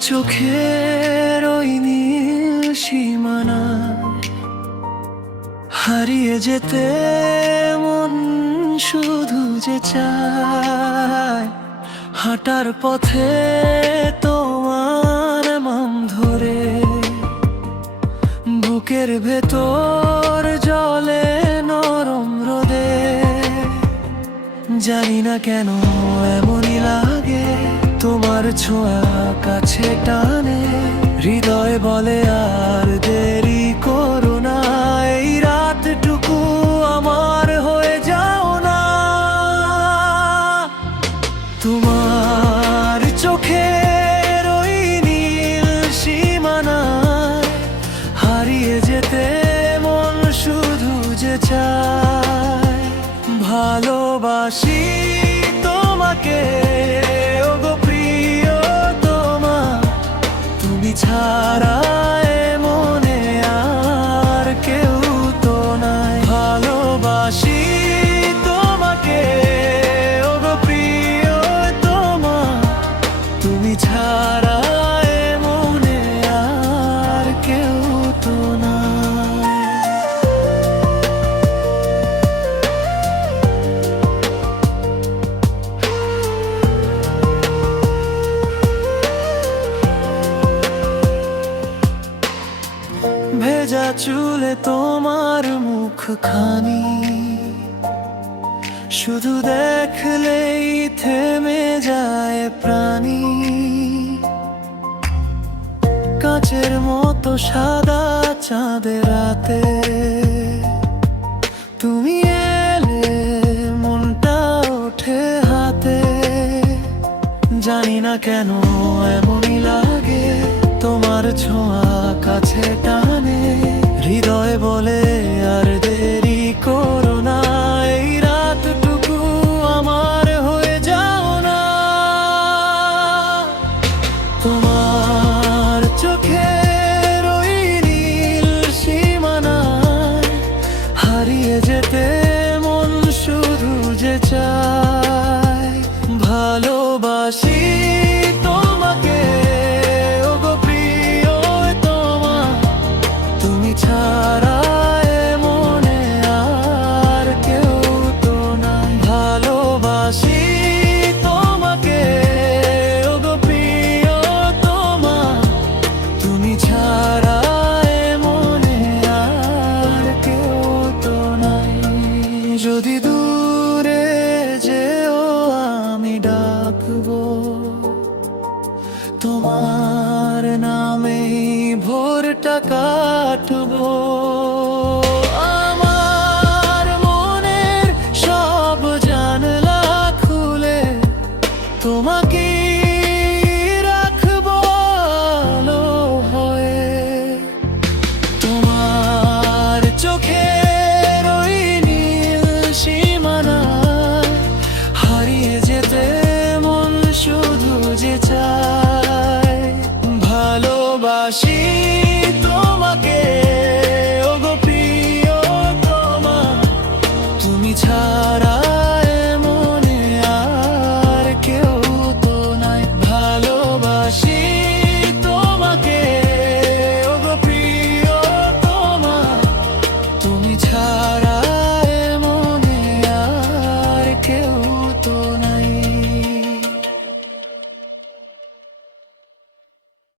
চোখের ওই নীল সীমানা হারিয়ে যেতে মন শুধু যে চায় হাঁটার পথে তোমার নাম ধরে বুকের ভেতর জলে নরম রোদে জানি না কেন এমনই লাগে তোমার ছোঁয়া কাছে টানে হৃদয় বলে আর দেরি করো না এই রাতটুকু আমার হয়ে যাও না তোমার চোখের ওই নীল সীমানায় হারিয়ে যেতে মন শুধু যে চায় ভালোবাসি তোমাকে ছাড়া মনে আর কেউ তো নাই ভালোবাসি তোমাকে ওগো প্রিয়তমা তুমি ছাড়া মনে আর কেউ তো নাই ভেজা চুলে তোমার মুখখানি শুধু দেখলেই থেমে যায় প্রাণী কাচের মতো সাদা চাঁদের রাতে তুমি এলে মনটা ওঠে হাতে জানি না কেন এমনই লাগে তোমার ছোঁয়া কাছে টানে হৃদয় বলে আর দেরি করো না এই রাতটুকু আমার হয়ে যাও না তোমার চোখের ওই নীল সীমানায় হারিয়ে যেতে মন শুধু যে চায় ভালোবাসি তোমাকে ছাড়া মনে আর কেউ তো নাই ভালোবাসি তোমাকে ওগো প্রিয়তমা তুমি ছাড়া মনে আর কেউ তো নাই যদি দূরে যেও আমি ডাকবো তোমার নামেই ভোরটা কাটবো আমার মনের সব জানলা খুলে তোমাকে রাখবো আলো হয়ে তোমার চোখের ওই নীল সীমানায় হারিয়ে যেতে মন শুধু যে চায় ভালোবাসি তোমাকে ওগো প্রিয়তমা তুমি ছাড়া মনে আর কেউ তো নাই ভালোবাসি তোমাকে ওগো প্রিয়তমা তুমি ছাড়া